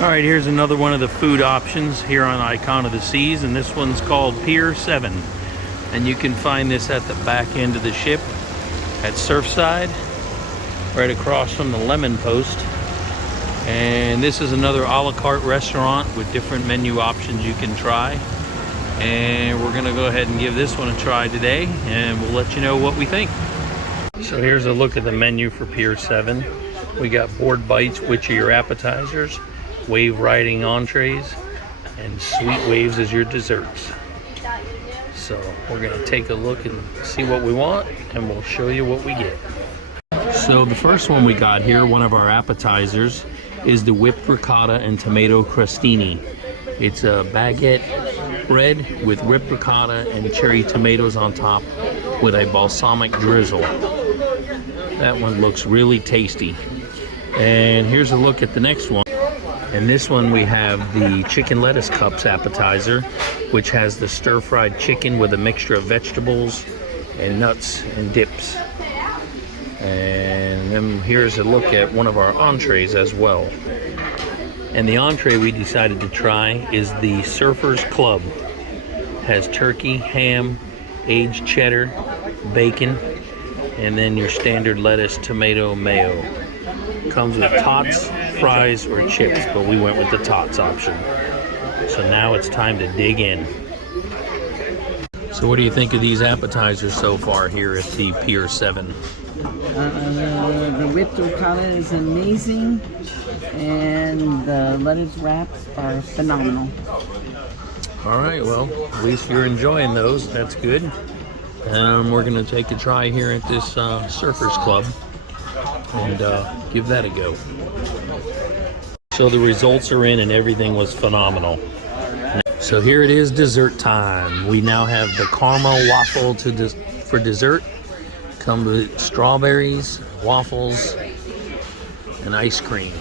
All right, here's another one of the food options here on Icon of the Seas, and this one's called PIER 7. And you can find this at the back end of the ship at Surfside, right across from the Lemon Post. And this is another a la carte restaurant with different menu options you can try. And we're gonna go ahead and give this one a try today, and we'll let you know what we think. So here's a look at the menu for PIER 7. We got board bites, which are your appetizers, wave riding entrees, and sweet waves as your desserts. So we're gonna take a look and see what we want, and we'll show you what we get. So the first one we got here, one of our appetizers, is the whipped ricotta and tomato crostini. It's a baguette bread with whipped ricotta and cherry tomatoes on top with a balsamic drizzle. That one looks really tasty. And here's a look at the next one. And this one we have the chicken lettuce cups appetizer, which has the stir-fried chicken with a mixture of vegetables and nuts and dips. And then here's a look at one of our entrees as well. And the entree we decided to try is the Surfers Club. Has turkey, ham, aged cheddar, bacon, and then your standard lettuce, tomato, mayo. Comes with tots, fries, or chips, but we went with the tots option. So now it's time to dig in. So what do you think of these appetizers so far here at the PIER 7? The whipped ricotta is amazing, and the lettuce wraps are phenomenal. All right, well, at least you're enjoying those. That's good. We're going to take a try here at this Surfers Club and give that a go. So the results are in and everything was phenomenal. So here it is, dessert time. We now have the caramel waffle for dessert. Come with strawberries, waffles, and ice cream.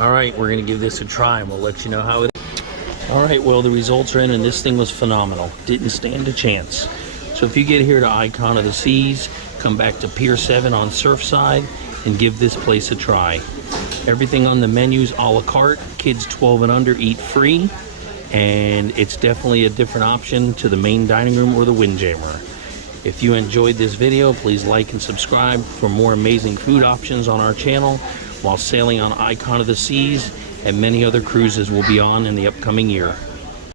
All right, we're going to give this a try and we'll let you know how it is. All right, well, the results are in and this thing was phenomenal. Didn't stand a chance. So if you get here to Icon of the Seas, come back to PIER 7 on Surfside and give this place a try. Everything on the menu's a la carte. Kids 12 and under eat free, and it's definitely a different option to the main dining room or the Windjammer. If you enjoyed this video, please like and subscribe for more amazing food options on our channel while sailing on Icon of the Seas, and many other cruises will be on in the upcoming year.